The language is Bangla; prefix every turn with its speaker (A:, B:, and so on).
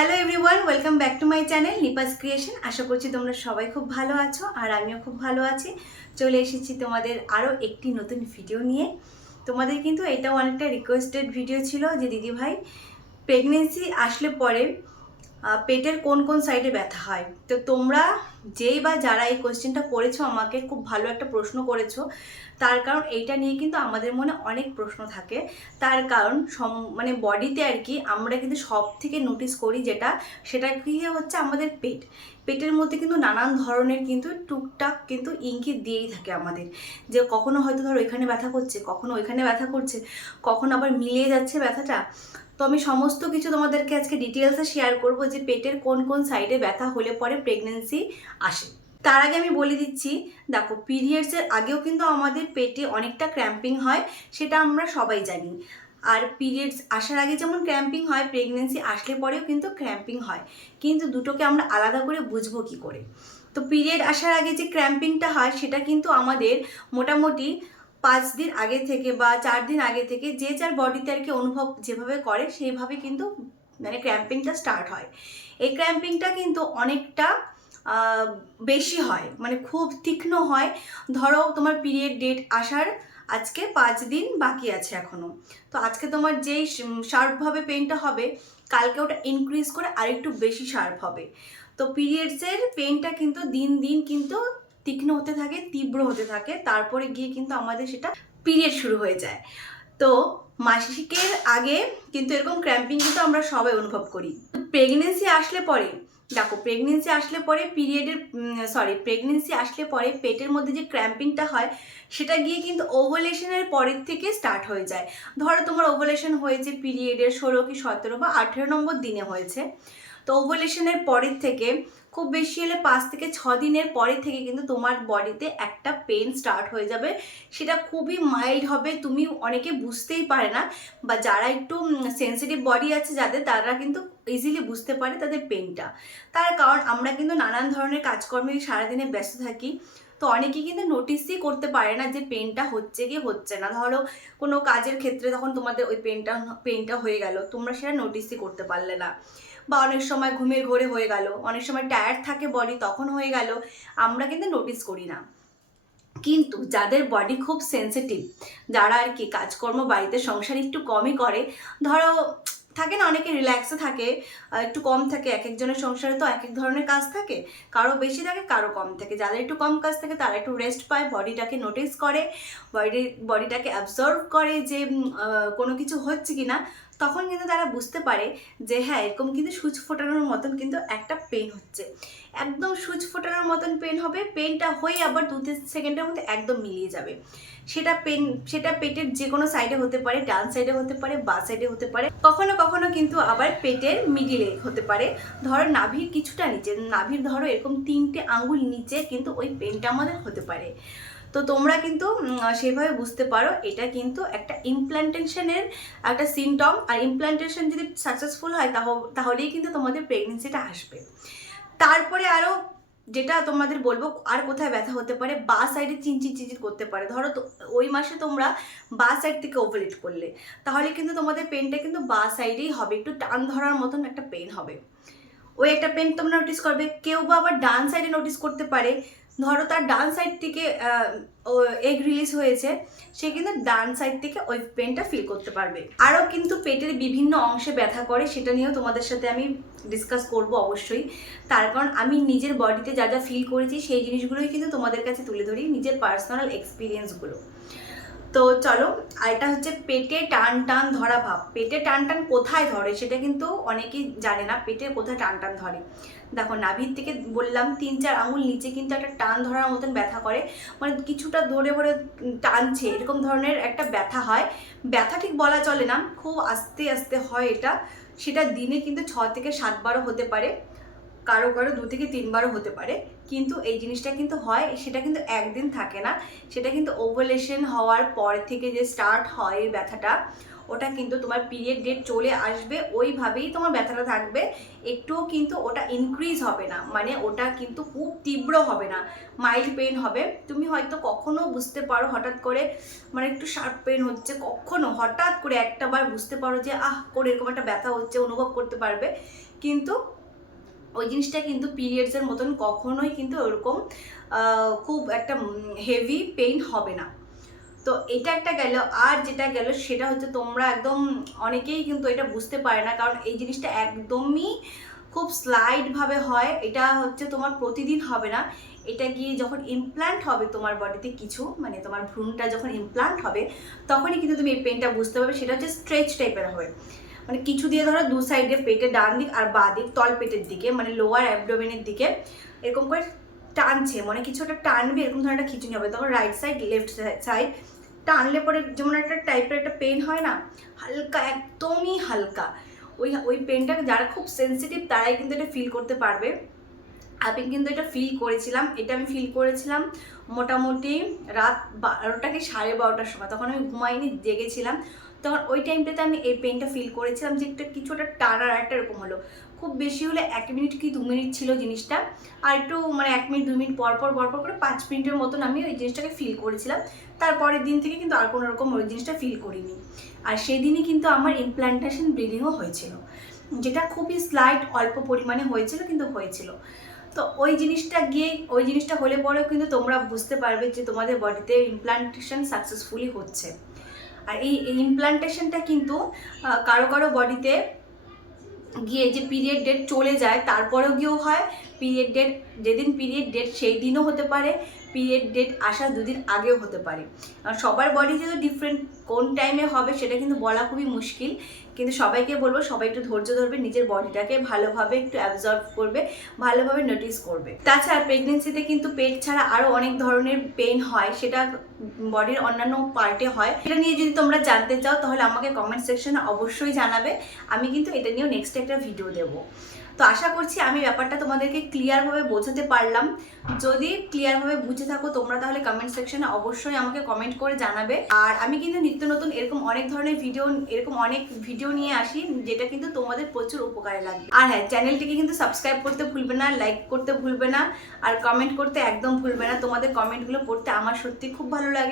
A: Hello everyone welcome back to my channel Lipas creation আশা করছি তোমরা সবাই খুব ভালো আছো আর আমিও খুব ভালো আছি। চলে এসেছি তোমাদের আরও একটি নতুন ভিডিও নিয়ে। তোমাদের কিন্তু এটাও অনেকটা রিকোয়েস্টেড ভিডিও ছিল যে দিদিভাই প্রেগনেন্সি আসলে পরে পেটের কোন কোন সাইডে ব্যথা হয়? তো তোমরা যেই বা যারা এই কোয়েশ্চেনটা করেছ, আমাকে খুব ভালো একটা প্রশ্ন করেছ। তার কারণ এইটা নিয়ে কিন্তু আমাদের মনে অনেক প্রশ্ন থাকে। তার কারণ সম মানে বডিতে আর কি আমরা কিন্তু সব থেকে নোটিস করি যেটা, সেটা কি হচ্ছে আমাদের পেট। পেটের মধ্যে কিন্তু নানান ধরনের কিন্তু টুকটাক কিন্তু ইঙ্গিত দিয়েই থাকে আমাদের। যে কখনো হয়তো ধরো এখানে ব্যথা করছে, কখনো ওইখানে ব্যথা করছে, কখনো আবার মিলিয়ে যাচ্ছে ব্যথাটা। তো আমি সমস্ত কিছু তোমাদেরকে আজকে ডিটেলসে শেয়ার করব যে পেটের কোন কোন সাইডে ব্যথা হলে পরে প্রেগনেন্সি আসে। তার আগে আমি বলে দিচ্ছি, দেখো পিরিয়ডসের আগেও কিন্তু আমাদের পেটে অনেকটা ক্র্যাম্পিং হয়, সেটা আমরা সবাই জানি। আর পিরিয়ডস আসার আগে যেমন ক্র্যাম্পিং হয় প্রেগনেন্সি আসলে পরেও কিন্তু ক্র্যাম্পিং হয়। কিন্তু দুটোকে আমরা আলাদা করে বুঝব কি করে? তো পিরিয়ড আসার আগে যে ক্র্যাম্পিংটা হয়, সেটা কিন্তু আমাদের মোটামুটি পাঁচ দিন আগে থেকে বা চার দিন আগে থেকে যে যার বডিতে আর কি অনুভব যেভাবে করে, সেইভাবে কিন্তু মানে ক্র্যাম্পিংটা স্টার্ট হয়। এই ক্র্যাম্পিংটা কিন্তু অনেকটা বেশি হয় মানে খুব তীক্ষ্ণ হয়। ধরো তোমার পিরিয়ড ডেট আসার আজকে পাঁচ দিন বাকি আছে এখনও তো আজকে তোমার যেই শার্পভাবে পেনটা হবে, কালকে ওটা ইনক্রিজ করে আরেকটু বেশি শার্প হবে। তো পিরিয়ডসের পেনটা কিন্তু দিন দিন কিন্তু তীক্ষ্ণ হতে থাকে, তীব্র হতে থাকে। তারপরে গিয়ে কিন্তু আমাদের সেটা পিরিয়ড শুরু হয়ে যায়। তো মাসিকের আগে কিন্তু এরকম ক্র্যাম্পিং কিন্তু আমরা সবাই অনুভব করি। প্রেগনেন্সি আসলে পরে, দেখো প্রেগনেন্সি আসলে পরে পিরিয়ডের সরি প্রেগনেন্সি আসলে পরে পেটের মধ্যে যে ক্র্যাম্পিংটা হয়, সেটা গিয়ে কিন্তু ওভোলেশনের পরের থেকে স্টার্ট হয়ে যায়। ধরো তোমার ওভোলেশন হয়েছে পিরিয়ডের ষোলো কি সতেরো বা আঠেরো নম্বর দিনে হয়েছে। তো ওভুলেশনের পরের থেকে খুব বেশি হলে পাঁচ থেকে ছ দিনের পরে থেকে কিন্তু তোমার বডিতে একটা পেন স্টার্ট হয়ে যাবে। সেটা খুবই মাইল্ড হবে, তুমি অনেকে বুঝতেই পারে না, বা যারা একটু সেন্সিটিভ বডি আছে যাদের, তারা কিন্তু ইজিলি বুঝতে পারে তাদের পেনটা তার কারণ আমরা কিন্তু নানান ধরনের কাজকর্মে সারাদিনে ব্যস্ত থাকি, তো অনেকেই কিন্তু নোটিসই করতে পারে না যে পেনটা হচ্ছে কি হচ্ছে না। ধরো, কোনো কাজের ক্ষেত্রে তখন তোমাদের ওই পেনটা পেনটা হয়ে গেল, তোমরা সেটা নোটিসই করতে পারলে না। বা অনেক সময় ঘুমের ঘোরে হয়ে গেল, অনেক সময় টায়ার্ড থাকে বডি তখন হয়ে গেল, আমরা কিন্তু নোটিস করি না। কিন্তু যাদের বডি খুব সেন্সিটিভ যারা আর কি কাজকর্ম বাড়িতে সংসার একটু কমই করে, ধরো থাকে না অনেকে রিল্যাক্সে থাকে একটু কম থাকে, এক একজনের সংসারে তো এক এক ধরনের কাজ থাকে, কারও বেশি থাকে, কারও কম থাকে। যাদের একটু কম কাজ থাকে, তারা একটু রেস্ট পায় বডিটাকে নোটিস করে বডি বডিটাকে অ্যাবজর্ভ করে যে কোনো কিছু হচ্ছে কি না তখন কিন্তু তারা বুঝতে পারে যে হ্যাঁ এরকম কিন্তু সুচ ফোটানোর মতন কিন্তু একটা পেন হচ্ছে। একদম সুচ ফোটানোর মতন পেন হবে, পেনটা হয়ে আবার দু তিন সেকেন্ডের মধ্যে একদম মিলিয়ে যাবে। সেটা পেন, সেটা পেটের যে কোনো সাইডে হতে পারে, ডান সাইডে হতে পারে, বা সাইডে হতে পারে, কখনো কখনো কিন্তু আবার পেটের মিডিলে হতে পারে। ধরো নাভির কিছুটা নিচে, নাভির ধরো এরকম তিনটে আঙ্গুল নিচে কিন্তু ওই পেনটা আমাদের হতে পারে। তো তোমরা কিন্তু সেভাবে বুঝতে পারো, এটা কিন্তু একটা ইমপ্লান্টেশনের একটা সিমটম আর ইমপ্লান্টেশন যদি সাকসেসফুল হয়, তাহ- তাহলেই কিন্তু তোমাদের প্রেগনেন্সিটা আসবে। তারপরে আরও যেটা তোমাদের বলব, আর কোথায় ব্যথা হতে পারে, বা সাইডে চিনচিন চিনচিন করতে পারে। ধরো তো, ওই মাসে তোমরা বা সাইড থেকে ওভারেট করলে, তাহলে কিন্তু তোমাদের পেনটা কিন্তু বা সাইডেই হবে, একটু টান ধরার মতন একটা পেন হবে। ওই একটা পেন তোমরা নোটিস করবে, কেউ বা আবার ডান সাইডে নোটিস করতে পারে ধরো তার ডান সাইড থেকে এগ রিলিজ হয়েছে, সে কিন্তু ডান সাইড থেকে ওই পেনটা ফিল করতে পারবে। আরও কিন্তু পেটের বিভিন্ন অংশে ব্যথা করে, সেটা নিয়েও তোমাদের সাথে আমি ডিসকাস করব অবশ্যই। তার কারণ আমি নিজের বডিতে যা যা ফিল করেছি, সেই জিনিসগুলোই কিন্তু তোমাদের কাছে তুলে ধরি, নিজের পার্সোনাল এক্সপিরিয়েন্সগুলো তো চলো, আর এটা হচ্ছে পেটে টান টান ধরা ভাব। পেটে টান টান কোথায় ধরে, সেটা কিন্তু অনেকেই জানে না, পেটে কোথায় টান টান ধরে। দেখো নাভির থেকে বললাম তিন চার আঙুল নিচে কিন্তু একটা টান ধরার মতন ব্যথা করে। মানে কিছুটা ধরে ধরে টানছে, এরকম ধরনের একটা ব্যথা হয়। ব্যথা ঠিক বলা চলে না, খুব আস্তে আস্তে হয় এটা। সেটা দিনে কিন্তু ছ থেকে সাতবারও হতে পারে, কারও কারও দু থেকে তিনবারও হতে পারে। কিন্তু এই জিনিসটা কিন্তু হয়, সেটা কিন্তু একদিন থাকে না। সেটা কিন্তু ওভালেশন হওয়ার পর থেকে যে স্টার্ট হয় এই ব্যথাটা। ওটা কিন্তু তোমার পিরিয়ড ডেট চলে আসবে, ওইভাবেই তোমার ব্যথাটা থাকবে। একটুও কিন্তু ওটা ইনক্রিজ হবে না মানে ওটা কিন্তু খুব তীব্র হবে না মাইল্ড পেন হবে। তুমি হয়তো কখনো বুঝতে পারো হঠাৎ করে মানে একটু শার্প পেন হচ্ছে, কখনো হঠাৎ করে একটা বার বুঝতে পারো যে, আহ, করে এরকম একটা ব্যথা হচ্ছে, অনুভব করতে পারবে। কিন্তু ওই জিনিসটা কিন্তু পিরিয়ডসের মতন কখনোই কিন্তু ওরকম খুব একটা হেভি পেইন হবে না। তো এটা একটা গেল, আর যেটা গেল সেটা হচ্ছে তোমরা একদম অনেকেই কিন্তু এটা বুঝতে পারে না, কারণ এই জিনিসটা একদমই খুব স্লাইডভাবে হয়, এটা হচ্ছে তোমার প্রতিদিন হবে না, এটা গিয়ে যখন ইমপ্ল্যান্ট হবে তোমার বডিতে কিছু মানে তোমার ভ্রূণটা যখন ইমপ্ল্যান্ট হবে, তখনই কিন্তু তুমি এই পেনটা বুঝতে পারবে, সেটা হচ্ছে স্ট্রেচ টাইপের হবে। মানে কিছু দিয়ে ধরো দু সাইডে পেটে ডান দিক আর বা দিক তল পেটের দিকে মানে লোয়ার অ্যাবডোমেনের দিকে, এরকম করে টানছে মানে কিছু একটা টানবে, এরকম ধরনের একটা খিচুনি হবে। তখন রাইট সাইড লেফট সাইড টানলে পরে যেমন একটা টাইপের একটা পেন হয় না, হালকা, একদমই হালকা। ওই ওই পেনটা যারা খুব সেন্সিটিভ তারাই কিন্তু এটা ফিল করতে পারবে। আমি কিন্তু এটা ফিল করেছিলাম, এটা আমি ফিল করেছিলাম মোটামুটি রাত বারোটা কি সাড়ে বারোটার সময়। তখন আমি ঘুমাইনি, জেগেছিলাম। তখন ওই টাইমটাতে আমি এই পেনটা ফিল করেছিলাম যে একটা কিছুটা টানার একটা এরকম হলো। খুব বেশি হলে এক মিনিট কি দু মিনিট ছিল জিনিসটা। আর একটু মানে এক মিনিট, দু মিনিট পর পর পর পর করে পাঁচ মিনিটের মতন আমি ওই জিনিসটাকে ফিল করেছিলাম। তারপরের দিন থেকে কিন্তু আর কোনো রকম ওই জিনিসটা ফিল করিনি। আর সেদিনই কিন্তু আমার ইমপ্ল্যান্টেশন ব্লিডিংও হয়েছিল। যেটা খুবই স্লাইট অল্প পরিমাণে হয়েছিল কিন্তু হয়েছিল। তো ওই জিনিসটা গিয়ে, ওই জিনিসটা হলে পরেও কিন্তু তোমরা বুঝতে পারবে যে তোমাদের বডিতে ইমপ্লান্টেশন সাকসেসফুলি হচ্ছে। আর এই ইমপ্লান্টেশনটা কিন্তু কারও কারও বডিতে গিয়ে যে পিরিয়ড ডেট চলে যায়, তারপরেও গিয়েও হয়। পিরিয়ড ডেট যেদিন পিরিয়ড ডেট সেই দিনও হতে পারে। পিরিয়ড ডেট আসার দুদিন আগেও হতে পারে। আর সবার বডি যেহেতু ডিফারেন্ট কোন টাইমে হবে সেটা কিন্তু বলা খুবই মুশকিল। কিন্তু সবাইকে বলব, সবাই একটু ধৈর্য ধরবে, নিজের বডিটাকে ভালোভাবে একটু অ্যাবজর্ভ করবে, ভালোভাবে নোটিস করবে। তাছাড়া প্রেগনেন্সিতে কিন্তু পেট ছাড়া আরও অনেক ধরনের পেন হয়, সেটা বডির অন্যান্য পার্টে হয়। এটা নিয়ে যদি তোমরা জানতে চাও, তাহলে আমাকে কমেন্ট সেকশনে অবশ্যই জানাবে। আমি কিন্তু এটা নিয়েও নেক্সট একটা ভিডিও দেবো। তো আশা করছি আমি ব্যাপারটা তোমাদেরকে ক্লিয়ারভাবে বোঝাতে পারলাম। যদি ক্লিয়ারভাবে বুঝে থাকো, তোমরা তাহলে কমেন্ট সেকশনে অবশ্যই আমাকে কমেন্ট করে জানাবে। আর আমি কিন্তু নিত্য নতুন এরকম অনেক ধরনের ভিডিও এরকম অনেক ভিডিও নিয়ে আসি, যেটা কিন্তু তোমাদের প্রচুর উপকারে লাগবে। আর হ্যাঁ চ্যানেলটিকে কিন্তু সাবস্ক্রাইব করতে ভুলবে না লাইক করতে ভুলবে না, আর কমেন্ট করতে একদম ভুলবে না। তোমাদের কমেন্টগুলো পড়তে আমার সত্যি খুব ভালো লাগে।